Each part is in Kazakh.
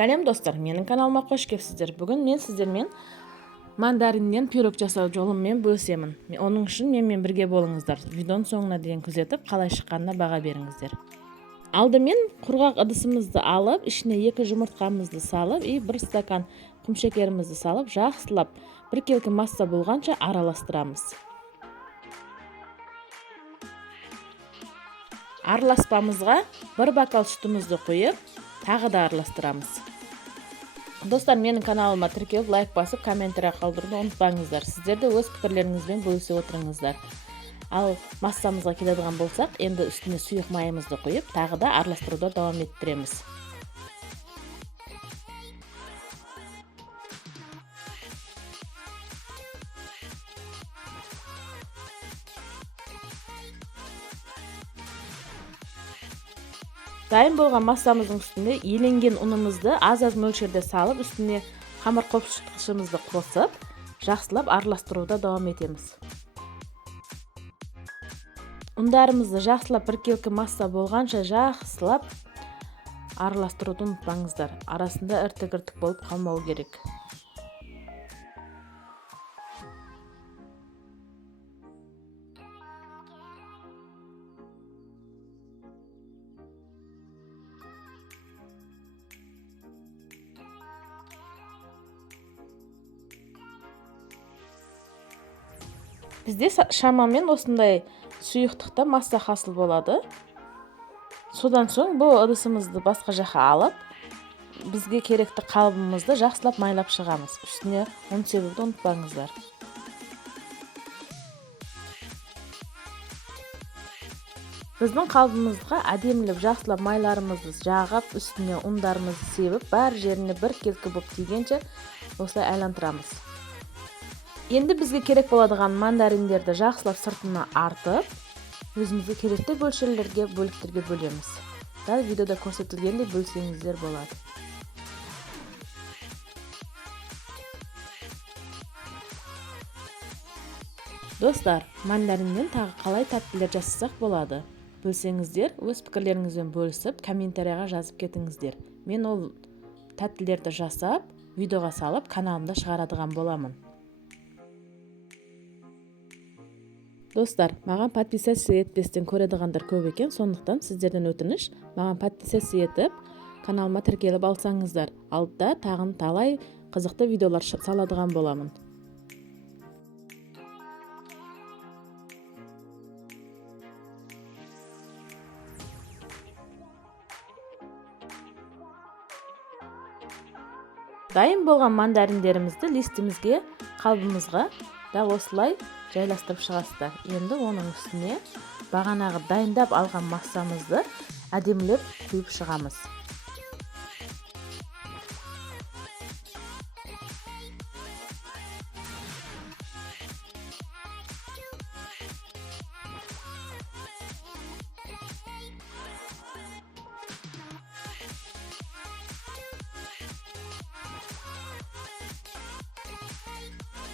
Сәлем достар, менің каналыма қош келіпсіздер. Бүгін мен сіздермен мандаринден пирог жасау жолыммен бөлісемін. Оның үшін менімен бірге болыңыздар. Видеоның соңына дейін күзетіп, қалай шыққанына баға беріңіздер. Алдымен құрғақ ыдысымызды алып, ішіне 2 жұмыртқамызды салып, 1 стакан құмшекерімізді салып, жақсылап бір келкі масса болғанша араластырамыз. Араласпамызға 1 бокал сүтімізді қойып, тағы да араластырамыз. Достар, менің каналыма тіркеліп, лайк басып, комментарий қалдыруды ұмытпаңыздар. Сіздер де өз пікірлеріңізбен бөлісе отырыңыздар. Ал массамызға келетін болсақ, енді үстіне сұйық майымызды қойып, тағы да араластыруды давам еттіреміз. Дайын болған массамыздың үстінде еленген ұнымызды аз-аз мөлшерде салып, үстіне қамыр қопшытқышымызды қосып, жақсылап араластыруды давам етеміз. Ұндарымызды жақсылап бір келкі масса болғанша жақсылап араластыруды ұмытпаңыздар. Арасында іртік-іртік болып қалмауы керек. Бізде шамамен осындай сұйықтықта масса хасыл болады. Содан соң бұл ыдысымызды басқа жаққа алып, бізге керекті қалыбымызды жақсылап майлап шығамыз. Үстіне ұн себуді ұмытпаңыздар. Біздің қалыбымызға әдемілеп жақсылап майларымызды жағып, үстіне ұндарымызды себіп, бар жеріне бір келкі болып тигенше осылай айландырамыз. Енді бізге керек боладыған мандариндерді жақсылап сыртына артып, өзімізге керекті бөліктерге бөлеміз. Дәл видеода көрсетілгендей бөлсеңіздер болады. Достар, мандаринден тағы қалай тәттілер жасасақ болады? Бөлсеңіздер, өз пікірлеріңізбен бөлісіп, комментарияға жазып кетіңіздер. Мен ол тәттілерді жасап, видеоға салып, каналымда шығарадыған боламын. Достар, маған подписаться етпестен көредіғандар көп екен, сондықтан сіздерден өтініш, маған подписаться етіп, каналыма тіркеліп алсаңыздар. Алдыда тағын талай қызықты видеолар саладыған боламын. Дайын болған мандариндерімізді листімізге, қалбымызға да осылай жайластырып шығасыздар. Енді оның үстіне бағанағы дайындап алған массамызды әдемілеп құйып шығамыз.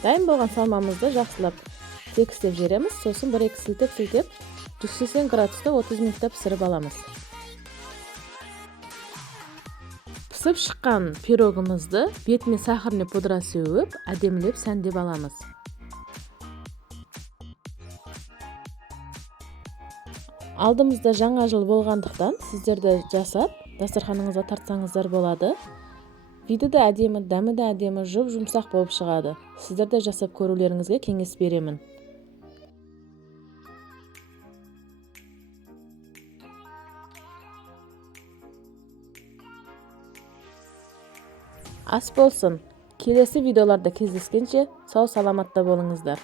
Дайын болған салмамызды жақсылап текстеп жереміз, сосын 1-2 сілтеп 180 градуста 30 минутта пісіріп аламыз. Пісіп шыққан пирогымызды бетіне сахарный пудра сеуіп, әдемілеп сәндеп аламыз. Алдымызда жаңа жыл болғандықтан сіздерді жасап, дастарханыңызға тартсаңыздар болады. Видеода әдемі, дәмі де әдемі, жұмсақ болып шығады. Сіздерді жасап көрулеріңізге кеңес беремін. Ас болсын. Келесі видеоларда кездескенше сау саламатта болыңыздар.